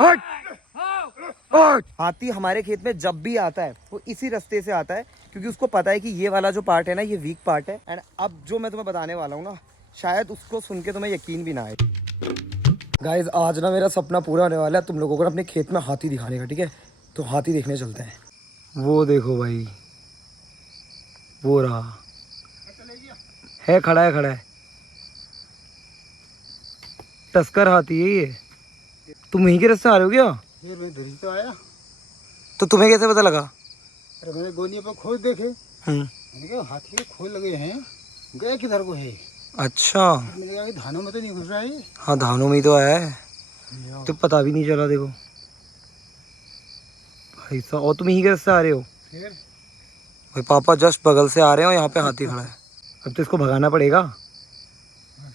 हट हट। हाथी हमारे खेत में जब भी आता है वो इसी रास्ते से आता है, क्योंकि उसको पता है कि ये वाला जो पार्ट है ना, ये वीक पार्ट है। एंड अब जो मैं तुम्हें बताने वाला हूँ ना, शायद उसको सुन के तुम्हें यकीन भी ना आए। गाइज आज ना मेरा सपना पूरा होने वाला है तुम लोगों को अपने खेत में हाथी दिखाने का, ठीक है? तो हाथी देखने चलते हैं। वो देखो भाई, वो रहा है, खड़ा है, खड़ा है। टस्कर हाथी है ये। तुम यहीं के रास्ते आ रहे हो क्या? फिर मैं इधर ही तो आया। तो तुम्हें कैसे पता लगा? अरे मैंने गोनिया पर खोज देखे, मैंने कहा हाथी के खोज लगे हैं, गए किधर को है। अच्छा, मैंने कहा धानों में तो नहीं घुस रहा है। हाँ धानों में ही तो आया है, तो पता भी नहीं चला। देखो भाई साहब, और तुम यहीं के रास्ते आ रहे हो? फिर भाई पापा जस्ट बगल से आ रहे हो, यहाँ पे हाथी खड़ा है। अब तो इसको भगाना पड़ेगा।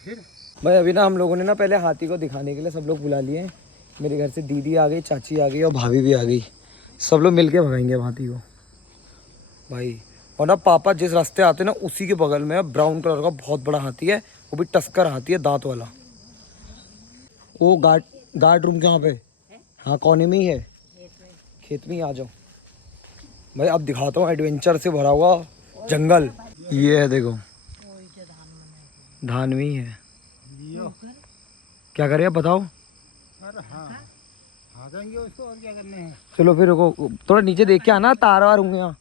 फिर भाई अभी ना हम लोगों ने ना पहले हाथी को दिखाने के लिए सब लोग बुला लिए हैं। मेरे घर से दीदी आ गई, चाची आ गई और भाभी भी आ गई। सब लोग मिलके भगाएंगे हाथी को भाई। और ना पापा जिस रास्ते आते हैं ना, उसी के बगल में ब्राउन कलर का बहुत बड़ा हाथी है, वो भी टस्कर हाथी है, दांत वाला। वो गार्ड रूम कहाँ पे? हाँ कोने में ही है, खेत में ही। आ जाओ भाई, अब दिखाता हूँ एडवेंचर से भरा हुआ जंगल। ये है देखो, धान में ही है। क्या करें अब बताओ? अरे हाँ, आ जाएंगे उसको, और क्या करने हैं। चलो फिर रुको, थोड़ा नीचे देख के आना, तार वार होंगे यहाँ।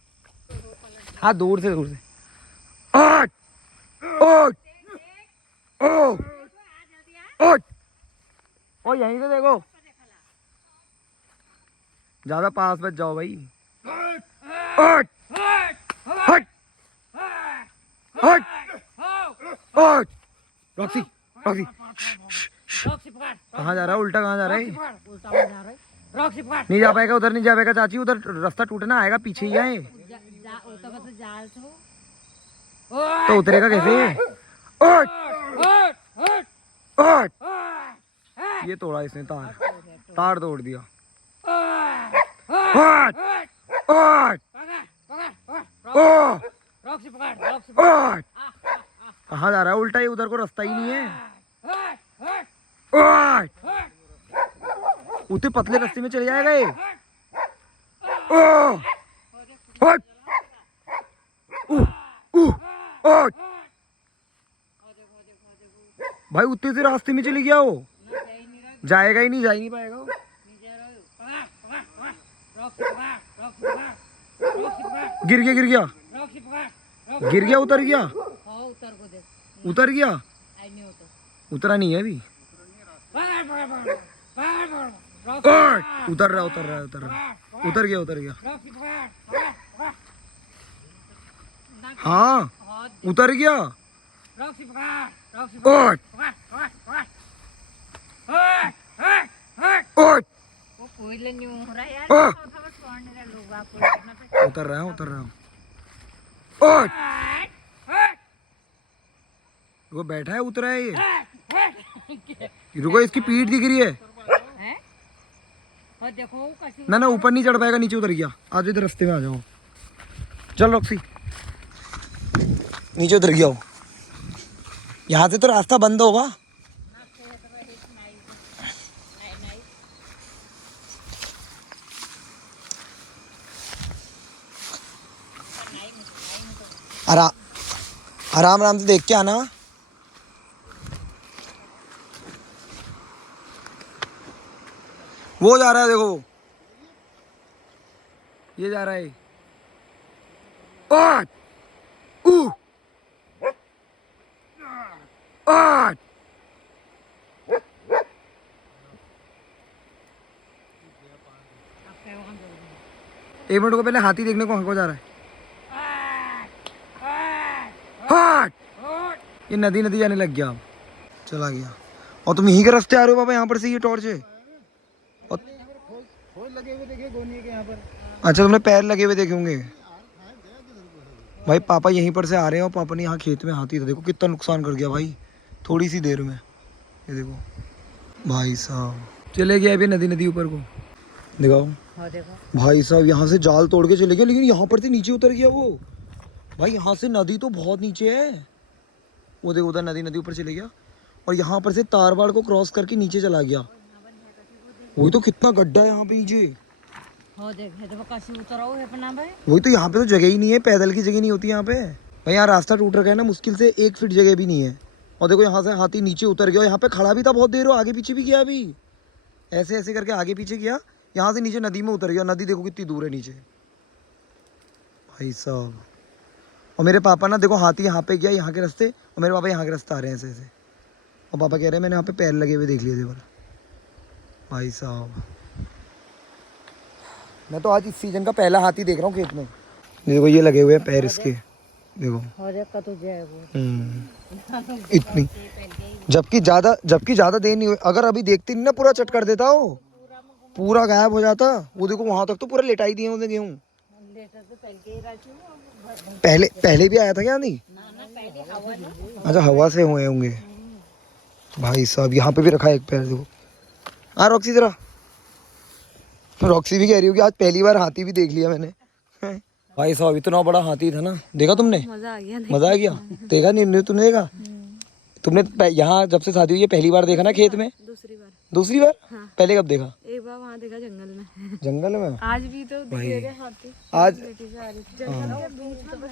हाँ दूर से दूर से। ओट ओट ओट ओट। और यहीं से देखो, ज्यादा पास मत जाओ भाई। ओट हट हट ओट। रॉक्सी रॉक्सी, कहाँ जा रहा है? उल्टा कहाँ जा रहा है? नहीं जा पाएगा, उधर नहीं जा पाएगा चाची, उधर रास्ता टूटना आएगा, पीछे ही आए। तो उतरेगा कैसे? ओट ओट। ये तोड़ा इसने, तार तोड़ दिया। ओट ओट ओट। कहाँ जा रहा है? उल्टा ही, उधर को रास्ता ही नहीं है। ओट, उतने पतले रास्ते में चले जाएगा ये। ओट ओट। भाई उतने से रास्ते में चले गया वो, जाएगा ही नहीं, जा ही नहीं पाएगा वो। गिर गया गिर गया गिर गया, उतर गया, उतर गया, उतरा नहीं है अभी। उतर रहा उतर रहा उतर रहा, उतर गया उतर गया। हाँ उतर गया। ओट ओट। उतर रहा है उतर रहा हूँ। ओट, वो बैठा है, उतरा है ये। रुको, इसकी पीठ दिख रही है ना। ना ऊपर नहीं चढ़ पाएगा, नीचे उतर गया। आज इधर रास्ते में आ जाओ, चल रॉक्सी, नीचे उतर गया हो। यहाँ से तो रास्ता बंद होगा। आराम आराम से देख के आना। वो जा रहा है देखो, ये जा रहा है। आठ आठ। एक मिनट को पहले हाथी देखने को हमको जा रहा है। हाट, ये नदी नदी जाने लग गया, चला गया। और तुम यहीं के रास्ते आ रहे हो बाबा? यहाँ पर से ये टॉर्च है। और खोज लगे हुए देखे गोनिया के यहाँ पर। अच्छा, तुमने पैर लगे हुए देखे होंगे भाई। पापा यहीं पर से आ रहे हैं और पापा ने यहाँ खेत में हाथी था, देखो कितना नुकसान कर गया भाई थोड़ी सी देर में। ये देखो भाई साहब, चले गया अभी नदी नदी ऊपर को। दिखाओ भाई साहब, यहाँ से जाल तोड़ के चले गए, लेकिन यहाँ पर से नीचे उतर गया वो भाई। यहाँ से नदी तो बहुत नीचे है, वो देखो उधर नदी नदी ऊपर चले गया, और यहाँ पर से तार बाड़ को क्रॉस करके नीचे चला गया। वही तो, कितना गड्ढा है यहाँ पे नीचे। हो देख है तो कैसे उतरो है अपना भाई। वही तो, यहाँ पे तो जगह ही नहीं है, पैदल की जगह नहीं होती यहाँ पे भाई। यहाँ रास्ता टूट रखा है ना, मुश्किल से 1 फीट जगह भी नहीं है। और देखो यहाँ से हाथी नीचे उतर गया, यहाँ पे खड़ा भी था बहुत देर, आगे पीछे भी किया अभी, ऐसे ऐसे करके आगे पीछे किया, यहाँ से नीचे नदी में उतर गया। नदी देखो कितनी दूर है नीचे भाई साहब। और मेरे पापा ना देखो, हाथी यहाँ पे गया यहाँ के रास्ते, और मेरे पापा यहाँ के रास्ते आ रहे हैं ऐसे ऐसे। और पापा कह रहे हैं मैंने यहाँ पे पैर लगे हुए देख लिए थे भाई साहब। मैं तो आज इस सीजन का पहला हाथी देख रहा हूँ खेत में। देखो ये लगे हुए हैं पैर इसके, देखो। हो देख का तो जाए वो इतनी, जबकि ज़्यादा देर नहीं हुई। अगर अभी देखती नहीं ना, पूरा चट कर देता हो, पूरा गायब हो जाता। वो देखो वहाँ तक तो पूरा लेटाई दिए उसने गेहूँ। पहले भी आया था क्या? नहीं, अच्छा हवा से हुए होंगे भाई साहब। यहाँ पे भी रखा है एक पैर, देखो। हाँ रॉक्सी जरा, रॉक्सी भी कह रही होगी आज पहली बार हाथी भी देख लिया मैंने। भाई साहब इतना बड़ा हाथी था ना, देखा तुमने? मजा आ गया। मजा आ गया, देखा नहीं तुमने? देखा तुमने यहाँ जब से शादी हुई है पहली बार देखा ना खेत में? दूसरी बार? हाँ। पहले कब देखा? एक बार वहाँ देखा जंगल में। जंगल में? आज भी तो दिखेगा हाथी। आज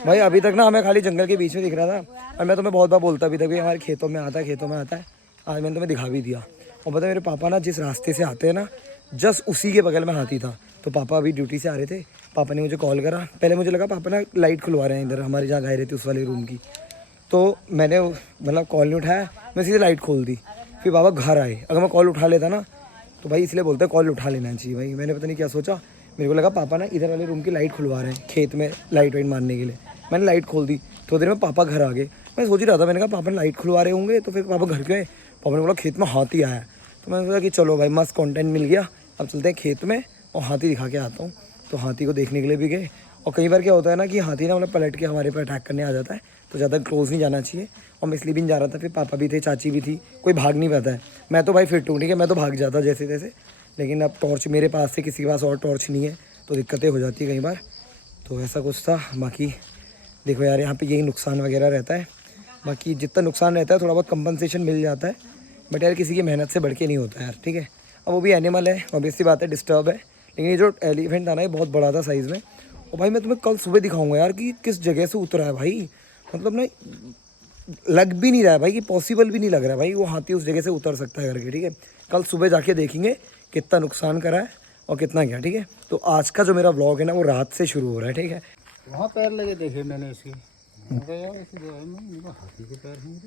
भाई अभी तक ना हमें खाली जंगल के बीच में दिख रहा था, और मैं तुम्हें बहुत बार बोलता भी था कि हमारे खेतों में आता है। आज मैंने तुम्हें दिखा भी दिया। और पता है मेरे पापा ना जिस रास्ते से आते हैं ना, जस्ट उसी के बगल में हाथी था। तो पापा अभी ड्यूटी से आ रहे थे, पापा ने मुझे कॉल करा। पहले मुझे लगा पापा ना लाइट खुलवा रहे हैं इधर हमारे जहाँ गए रहते उस वाले रूम की। तो मैंने मतलब कॉल नहीं उठाया, मैं सीधे लाइट खोल दी। फिर पापा घर आए। अगर मैं कॉल उठा लेता ना, तो भाई इसलिए बोलते हैं कॉल उठा लेना चाहिए भाई। मैंने पता नहीं क्या सोचा, मेरे को लगा पापा ना इधर वाले रूम की लाइट खुलवा रहे हैं खेत में लाइट वाइट मारने के लिए। मैंने लाइट खोल दी, थोड़ी देर में पापा घर आ गए। मैं सोच ही रहा था, मैंने कहा पापा ने लाइट खुलवा रहे होंगे, तो फिर पापा घर गए। पापा ने बोला खेत में हाथी आया है। तो मैंने सोचा कि चलो भाई मस्त कंटेंट मिल गया, अब चलते हैं खेत में और हाथी दिखा के आता हूँ। तो हाथी को देखने के लिए भी गए। और कई बार क्या होता है ना कि हाथी ना मतलब पलट के हमारे पर अटैक करने आ जाता है, तो ज़्यादा क्लोज नहीं जाना चाहिए। और मैं इसलिए भी नहीं जा रहा था, फिर पापा भी थे, चाची भी थी, कोई भाग नहीं पाता है। मैं तो भाई फिट हूँ, ठीक है, मैं तो भाग जाता जैसे तैसे। लेकिन अब टॉर्च मेरे पास से, किसी के पास और टॉर्च नहीं है, तो दिक्कतें हो जाती है कई बार। तो ऐसा कुछ था। बाकी देखो यार, यहाँ पे यही नुकसान वगैरह रहता है। बाकी जितना नुकसान रहता है थोड़ा बहुत कंपनसेशन मिल जाता है, बट यार किसी की मेहनत से बढ़ के नहीं होता यार, ठीक है। अब वो भी एनिमल है, ऑब्वियसली बात है, डिस्टर्ब है। लेकिन ये जो एलिफेंट था ना, ये बहुत बड़ा था साइज़ में। और भाई मैं तुम्हें कल सुबह दिखाऊंगा यार कि किस जगह से उतरा है भाई। मतलब ना लग भी नहीं रहा है भाई, कि पॉसिबल भी नहीं लग रहा है भाई वो हाथी उस जगह से उतर सकता है करके, ठीक है। कल सुबह जाके देखेंगे कितना नुकसान करा है और कितना क्या, ठीक है। तो आज का जो मेरा व्लॉग है ना, वो रात से शुरू हो रहा है, ठीक है। वहाँ पैर लगे देखे मैंने इसके, हाथी के पैर हैं।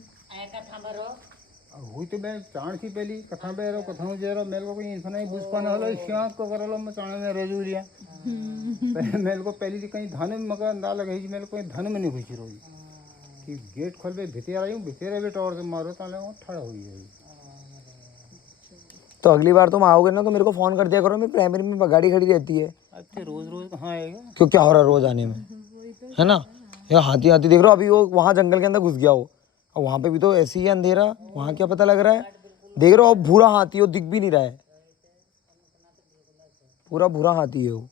हुई तो मैं चाण थी पहली कथा बह रहा कथा जे रहा मेरे को कोई इंसान ही बुझ पाने वाला श्याक को कर लो मैं चाण में रजूरिया मेरे को पहली थी कहीं धन में मगर अंदा लगे जी मेरे को धन में नहीं घुसी रही कि गेट खोल पे भितर आई हूँ भितर भी टॉर से मारो ताले वो ठड़ा हुई है। तो अगली बार तुम आओगे ना तो मेरे को फ़ोन कर दिया करो, मैं प्राइमरी में गाड़ी खड़ी रहती है। अच्छा रोज रोज कहाँ आएगा? क्यों क्या हो रहा है रोज आने में, है ना। यार हाथी हाथी देख रहे हो, अभी वो वहाँ जंगल के अंदर घुस गया हो, और वहाँ पे भी तो ऐसे ही अंधेरा, वहाँ क्या पता लग रहा है। देख रहे हो अब भूरा हाथी हो, दिख भी नहीं रहा है, पूरा भूरा हाथी है वो।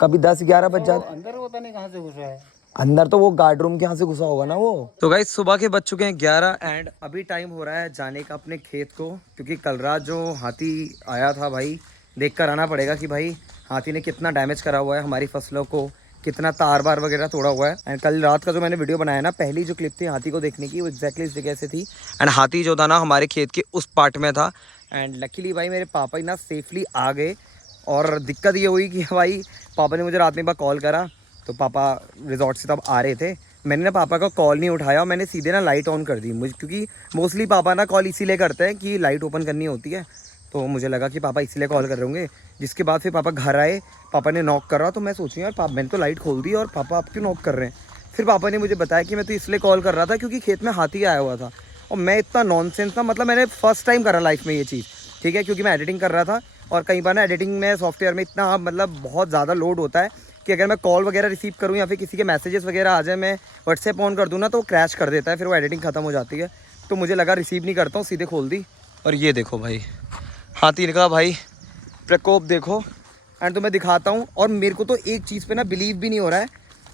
कभी 10-11 बज जाते अंदर होता नहीं कहाँ से घुसा है। अंदर, तो वो गार्ड रूम के यहाँ से घुसा होगा ना वो। तो गाइस सुबह के बज चुके हैं 11 एंड अभी टाइम हो रहा है जाने का अपने खेत को, क्योंकि कल रात जो हाथी आया था भाई, देख कर आना पड़ेगा कि भाई हाथी ने कितना डैमेज करा हुआ है हमारी फसलों को, कितना तार बार वगैरह तोड़ा हुआ है। एंड कल रात का जो मैंने वीडियो बनाया ना, पहली जो क्लिप थी हाथी को देखने की, वो एक्जैक्टली इस जगह से थी। एंड हाथी जो था ना हमारे खेत के उस पार्ट में था। एंड लकीली भाई मेरे पापा ही ना सेफली आ गए। और दिक्कत ये हुई कि भाई पापा ने मुझे रात में एक बार कॉल करा, तो पापा रिजॉर्ट से तब आ रहे थे। मैंने ना पापा का कॉल नहीं उठाया और मैंने सीधे ना लाइट ऑन कर दी मुझे, क्योंकि मोस्टली पापा ना कॉल इसीलिए करते हैं कि लाइट ओपन करनी होती है। तो मुझे लगा कि पापा इसलिए कॉल कर रहे होंगे। जिसके बाद फिर पापा घर आए, पापा ने नॉक करा, तो मैं सोचूँ यार पापा मैंने तो लाइट खोल दी और पापा आप क्यों नॉक कर रहे हैं। फिर पापा ने मुझे बताया कि मैं तो इसलिए कॉल कर रहा था क्योंकि खेत में हाथी आया हुआ था। और मैं इतना नॉनसेंस था, मतलब मैंने फर्स्ट टाइम करा लाइफ में ये चीज़, ठीक है, क्योंकि मैं एडिटिंग कर रहा था। और कई बार ना एडिटिंग में सॉफ्टवेयर में इतना मतलब बहुत ज़्यादा लोड होता है कि अगर मैं कॉल वगैरह रिसीव करूँ या फिर किसी के मैसेजेस वगैरह आ जाए, मैं व्हाट्सएप ऑन कर दूँ ना, तो वो क्रैश कर देता है, फिर वो एडिटिंग ख़त्म हो जाती है। तो मुझे लगा रिसीव नहीं करता हूँ, सीधे खोल दी। और ये देखो भाई हाथी का भाई प्रकोप देखो। एंड तो मैं दिखाता हूँ। और मेरे को तो एक चीज़ पे ना बिलीव भी नहीं हो रहा है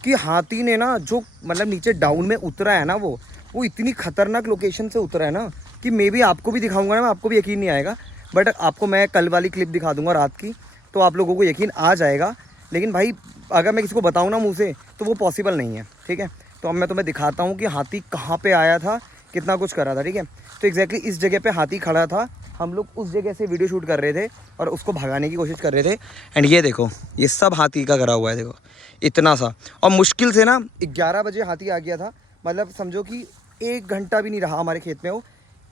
कि हाथी ने ना जो मतलब नीचे डाउन में उतरा है ना, वो इतनी खतरनाक लोकेशन से उतरा है ना कि मे बी आपको भी दिखाऊंगा ना, मैं आपको भी यकीन नहीं आएगा, बट आपको मैं कल वाली क्लिप दिखा दूंगा रात की, तो आप लोगों को यकीन आ जाएगा। लेकिन भाई अगर मैं किसी को बताऊँ ना मुँह से तो वो पॉसिबल नहीं है, ठीक है। तो अब मैं तुम्हें दिखाता हूँ कि हाथी कहाँ पे आया था, कितना कुछ करा था, ठीक है। तो एग्जैक्टली इस जगह पे हाथी खड़ा था, हम लोग उस जगह से वीडियो शूट कर रहे थे और उसको भगाने की कोशिश कर रहे थे। एंड ये देखो, ये सब हाथी का करा हुआ है, देखो इतना सा। और मुश्किल से ना 11 बजे हाथी आ गया था, मतलब समझो कि 1 घंटा भी नहीं रहा हमारे खेत में वो।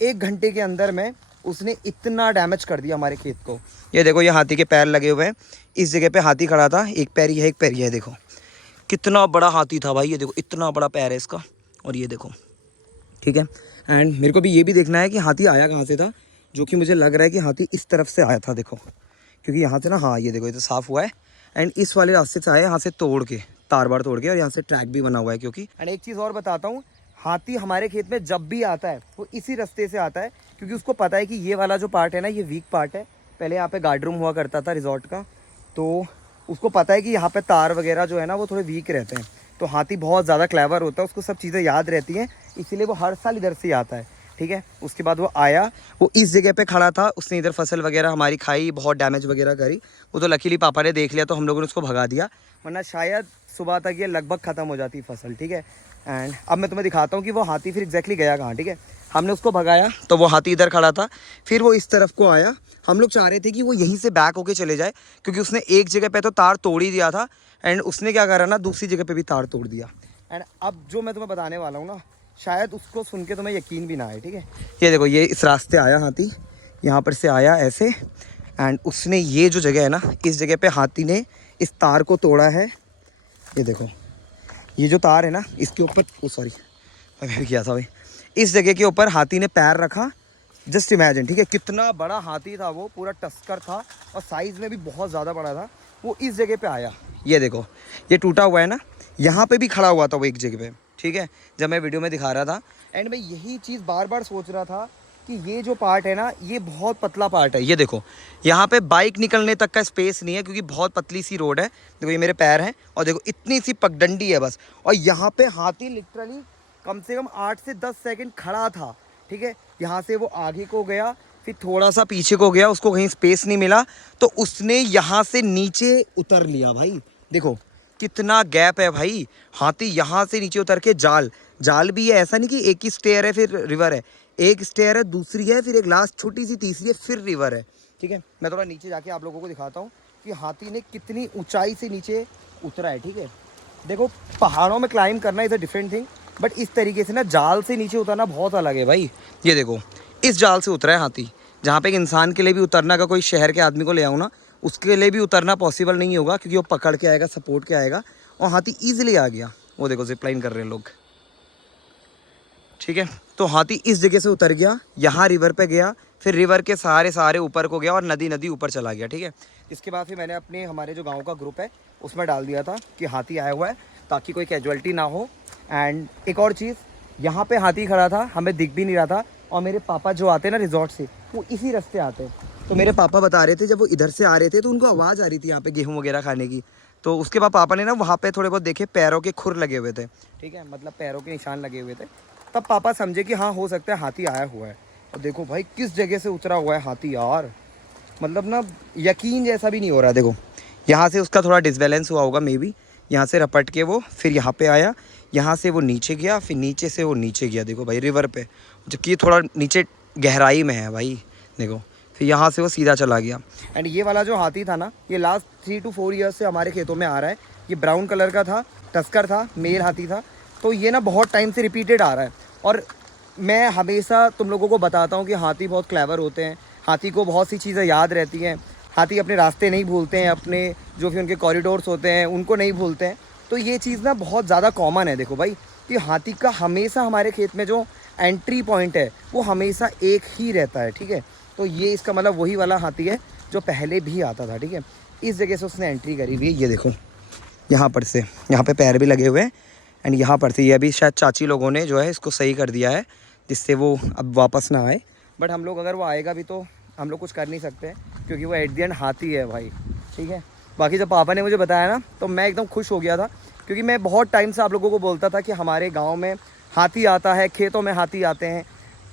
1 घंटे के अंदर में उसने इतना डैमेज कर दिया हमारे खेत को। ये देखो, ये हाथी के पैर लगे हुए हैं, इस जगह पे हाथी खड़ा था, एक पैर ये है, एक पैर ये है, देखो कितना बड़ा हाथी था भाई। ये देखो इतना बड़ा पैर है इसका, और ये देखो, ठीक है। एंड मेरे को भी ये भी देखना है कि हाथी आया कहाँ से था, जो कि मुझे लग रहा है कि हाथी इस तरफ से आया था, देखो क्योंकि यहाँ से ना, हाँ ये देखो, ये तो साफ़ हुआ है। एंड इस वाले रास्ते से आया, यहाँ से तोड़ के, तार बार तोड़ के, और यहाँ से ट्रैक भी बना हुआ है क्योंकि। एंड एक चीज़ और बताता हूँ, हाथी हमारे खेत में जब भी आता है वो इसी रास्ते से आता है, क्योंकि उसको पता है कि ये वाला जो पार्ट है ना, ये वीक पार्ट है। पहले यहाँ पे गार्ड रूम हुआ करता था रिजॉर्ट का, तो उसको पता है कि यहाँ पे तार वगैरह जो है ना वो थोड़े वीक रहते हैं। तो हाथी बहुत ज़्यादा क्लेवर होता है, उसको सब चीज़ें याद रहती हैं, इसीलिए वो हर साल इधर से आता है, ठीक है। उसके बाद वो आया, वो इस जगह पे खड़ा था, उसने इधर फसल वगैरह हमारी खाई, बहुत डैमेज वगैरह करी। वो तो लकीली पापा ने देख लिया तो हम लोगों ने उसको भगा दिया, वरना शायद सुबह तक ये लगभग ख़त्म हो जाती फसल, ठीक है। एंड अब मैं तुम्हें दिखाता हूँ कि वो हाथी फिर एग्जैक्टली गया कहाँ, ठीक है। हमने उसको भगाया तो वो हाथी इधर खड़ा था, फिर वो इस तरफ को आया। हम लोग चाह रहे थे कि वो यहीं से बैक होके चले जाए, क्योंकि उसने एक जगह पे तो तार तोड़ ही दिया था, एंड उसने क्या करा ना, दूसरी जगह पे भी तार तोड़ दिया। एंड अब जो मैं तुम्हें बताने वाला हूँ ना, शायद उसको सुन के तुम्हें यकीन भी ना आए, ठीक है। ये देखो, ये इस रास्ते आया हाथी, यहाँ पर से आया ऐसे, एंड उसने ये जो जगह है ना, इस जगह पे हाथी ने इस तार को तोड़ा है। ये देखो, ये जो तार है ना, इसके ऊपर, ओ सॉरी मैं भी किया था भाई, इस जगह के ऊपर हाथी ने पैर रखा। जस्ट इमेजिन, ठीक है, कितना बड़ा हाथी था वो, पूरा टस्कर था और साइज़ में भी बहुत ज़्यादा बड़ा था। वो इस जगह पे आया, ये देखो, ये टूटा हुआ है ना, यहाँ पे भी खड़ा हुआ था वो एक जगह पे, ठीक है, जब मैं वीडियो में दिखा रहा था। एंड मैं यही चीज़ बार बार सोच रहा था कि ये जो पार्ट है ना, ये बहुत पतला पार्ट है। ये देखो, यहाँ पे बाइक निकलने तक का स्पेस नहीं है, क्योंकि बहुत पतली सी रोड है। देखो ये मेरे पैर हैं, और देखो इतनी सी पगडंडी है बस, और यहाँ पे हाथी लिटरली कम से कम 8 से 10 सेकंड खड़ा था, ठीक है। यहाँ से वो आगे को गया, फिर थोड़ा सा पीछे को गया, उसको कहीं स्पेस नहीं मिला, तो उसने यहाँ से नीचे उतर लिया। भाई देखो कितना गैप है भाई, हाथी यहाँ से नीचे उतर के जाल भी है, ऐसा नहीं कि एक ही स्टेयर है फिर रिवर है, एक स्टेयर है, दूसरी है, फिर एक लास्ट छोटी सी तीसरी है, फिर रिवर है, ठीक है। मैं थोड़ा नीचे जाके आप लोगों को दिखाता हूँ कि हाथी ने कितनी ऊंचाई से नीचे उतरा है, ठीक है। देखो पहाड़ों में क्लाइंब करना is a different thing, but इस तरीके से ना जाल से नीचे उतरना बहुत अलग है भाई। ये देखो, इस जाल से उतरा है हाथी, जहाँ पे एक इंसान के लिए भी उतरना, अगर कोई शहर के आदमी को ले आऊँ ना, उसके लिए भी उतरना पॉसिबल नहीं होगा, क्योंकि वो पकड़ के आएगा, सपोर्ट के आएगा, और हाथी ईजिली आ गया। वो देखो जिपलाइन कर रहे हैं लोग, ठीक है। तो हाथी इस जगह से उतर गया, यहाँ रिवर पे गया, फिर रिवर के सारे ऊपर को गया, और नदी ऊपर चला गया, ठीक है। इसके बाद फिर मैंने अपने हमारे जो गांव का ग्रुप है उसमें डाल दिया था कि हाथी आया हुआ है, ताकि कोई कैजुअलिटी ना हो। एंड एक और चीज़, यहाँ पे हाथी खड़ा था, हमें दिख भी नहीं रहा था, और मेरे पापा जो आते हैं ना रिजॉर्ट से, वो इसी रास्ते आते हैं। तो मेरे पापा बता रहे थे, जब वो इधर से आ रहे थे तो उनको आवाज़ आ रही थी यहाँ पे गेहूँ वगैरह खाने की। तो उसके बाद पापा ने ना वहाँ पे थोड़े बहुत देखे, पैरों के खुर लगे हुए थे, ठीक है, मतलब पैरों के निशान लगे हुए थे। तब पापा समझे कि हाँ हो सकता है हाथी आया हुआ है। और देखो भाई किस जगह से उतरा हुआ है हाथी यार, मतलब ना यकीन जैसा भी नहीं हो रहा। देखो यहाँ से उसका थोड़ा डिसबैलेंस हुआ होगा मे बी, यहाँ से रपट के वो फिर यहाँ पे आया, यहाँ से वो नीचे गया, फिर नीचे से वो नीचे गया, देखो भाई रिवर पे, जबकि ये थोड़ा नीचे गहराई में है भाई, देखो, फिर यहाँ से वो सीधा चला गया। एंड ये वाला जो हाथी था ना, ये लास्ट 3 to 4 ईयर्स से हमारे खेतों में आ रहा है। ये ब्राउन कलर का था, टस्कर था, मेल हाथी था, तो ये ना बहुत टाइम से रिपीटेड आ रहा है। और मैं हमेशा तुम लोगों को बताता हूँ कि हाथी बहुत क्लेवर होते हैं, हाथी को बहुत सी चीज़ें याद रहती हैं, हाथी अपने रास्ते नहीं भूलते हैं, अपने जो भी उनके कॉरिडोर्स होते हैं उनको नहीं भूलते हैं। तो ये चीज़ ना बहुत ज़्यादा कॉमन है। देखो भाई कि हाथी का हमेशा हमारे खेत में जो एंट्री पॉइंट है वो हमेशा एक ही रहता है, ठीक है। तो ये इसका मतलब वही वाला हाथी है जो पहले भी आता था, ठीक है। इस जगह से उसने एंट्री करी हुई है, ये देखो यहाँ पर से, यहाँ पे पैर भी लगे हुए हैं, एंड यहाँ पर से ये अभी शायद चाची लोगों ने जो है इसको सही कर दिया है, जिससे वो अब वापस ना आए। बट हम लोग, अगर वो आएगा भी तो हम लोग कुछ कर नहीं सकते, क्योंकि वो एट द एंड हाथी है भाई, ठीक है। बाकी जब पापा ने मुझे बताया ना तो मैं एकदम खुश हो गया था, क्योंकि मैं बहुत टाइम से आप लोगों को बोलता था कि हमारे गाँव में हाथी आता है, खेतों में हाथी आते हैं।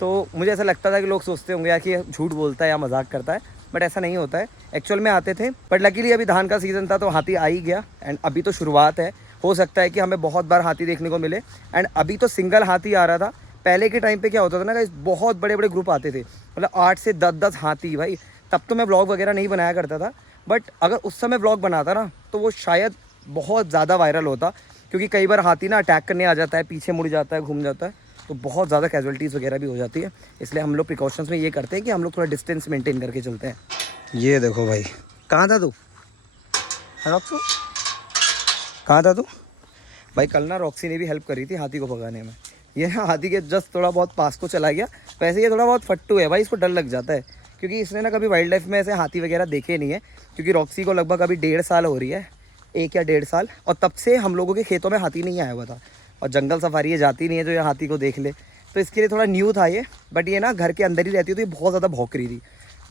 तो मुझे ऐसा लगता था कि लोग सोचते होंगे यार कि झूठ बोलता है या मजाक करता है, बट ऐसा नहीं होता है। एक्चुअल में आते थे, बट लकीली अभी धान का सीज़न था तो हाथी आ ही गया। एंड अभी तो शुरुआत है, हो सकता है कि हमें बहुत बार हाथी देखने को मिले। एंड अभी तो सिंगल हाथी आ रहा था। पहले के टाइम पे क्या होता था ना, बहुत बड़े बड़े ग्रुप आते थे, मतलब 8 से 10 हाथी भाई। तब तो मैं व्लॉग वगैरह नहीं बनाया करता था, बट अगर उस समय व्लॉग बनाता ना तो वो शायद बहुत ज़्यादा वायरल होता, क्योंकि कई बार हाथी ना अटैक करने आ जाता है, पीछे मुड़ जाता है, घूम जाता है, तो बहुत ज़्यादा कैजुअलिटीज़ वगैरह भी हो जाती है। इसलिए हम लोग प्रिकॉशंस में ये करते हैं कि हम लोग थोड़ा डिस्टेंस मेंटेन करके चलते हैं। ये देखो भाई, कहाँ था तू रॉक्सी, कहाँ था तू भाई? कल ना रॉक्सी ने भी हेल्प करी थी हाथी को भगाने में। ये ना हाथी के जस्ट थोड़ा बहुत पास को चला गया। वैसे ये थोड़ा बहुत फट्टू है भाई, इसको डर लग जाता है, क्योंकि इसने ना कभी वाइल्ड लाइफ में ऐसे हाथी वगैरह देखे नहीं है। क्योंकि रॉक्सी को लगभग अभी 1.5 साल हो रही है, 1 या 1.5 साल, और तब से हम लोगों के खेतों में हाथी नहीं आया हुआ था। और जंगल सफारी ये जाती नहीं है जो ये हाथी को देख ले, तो इसके लिए थोड़ा न्यू था ये। बट ये ना घर के अंदर ही रहती है तो ये बहुत ज़्यादा भौंक रही थी।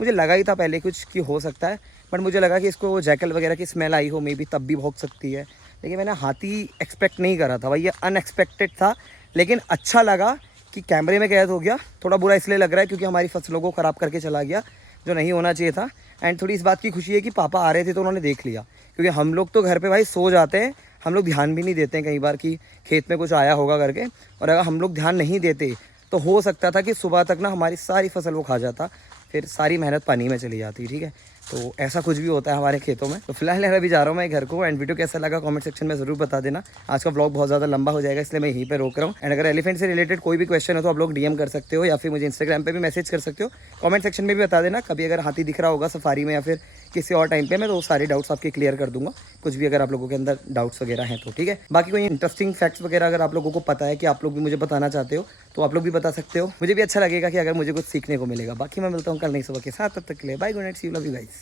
मुझे लगा ही था पहले कुछ कि हो सकता है, बट मुझे लगा कि इसको जैकल वगैरह की स्मेल आई हो, मे बी तब भी भौंक सकती है। लेकिन मैंने हाथी एक्सपेक्ट नहीं करा था भाई, ये अनएक्सपेक्टेड था। लेकिन अच्छा लगा कि कैमरे में कैद हो गया। थोड़ा बुरा इसलिए लग रहा है क्योंकि हमारी फसलों को ख़राब करके चला गया, जो नहीं होना चाहिए था। एंड थोड़ी इस बात की खुशी है कि पापा आ रहे थे तो उन्होंने देख लिया, क्योंकि हम लोग तो घर पे भाई सो जाते हैं, हम लोग ध्यान भी नहीं देते हैं कई बार कि खेत में कुछ आया होगा करके। और अगर हम लोग ध्यान नहीं देते तो हो सकता था कि सुबह तक ना हमारी सारी फसल वो खा जाता, फिर सारी मेहनत पानी में चली जाती। ठीक है, तो ऐसा कुछ भी होता है हमारे खेतों में। तो फिलहाल यार अभी जा रहा हूँ मैं घर को। एंड वीडियो कैसा लगा कमेंट सेक्शन में ज़रूर बता देना। आज का व्लॉग बहुत ज़्यादा लंबा हो जाएगा, इसलिए मैं यहीं पे रोक रहा हूँ। एंड अगर एलिफेंट से रिलेटेड कोई भी क्वेश्चन हो तो आप लोग डीएम कर सकते हो, या फिर मुझे इंस्टाग्राम पे भी मैसेज कर सकते हो। कमेंट सेक्शन में भी बता देना कभी अगर हाथी दिख रहा होगा सफारी में या फिर किसी और टाइम पे, मैं तो सारे डाउट्स आपके क्लियर कर दूंगा, कुछ भी अगर आप लोगों के अंदर डाउट्स वगैरह हैं तो। ठीक है, बाकी कोई इंटरेस्टिंग फैक्ट्स वगैरह अगर आप लोगों को पता है कि आप लोग भी मुझे बताना चाहते हो तो आप लोग भी बता सकते हो। मुझे भी अच्छा लगेगा कि अगर मुझे कुछ सीखने को मिलेगा। बाकी मैं मिलता हूँ कल नई सुबह के साथ, तब तक के लिए bye, good night, see you, love you guys.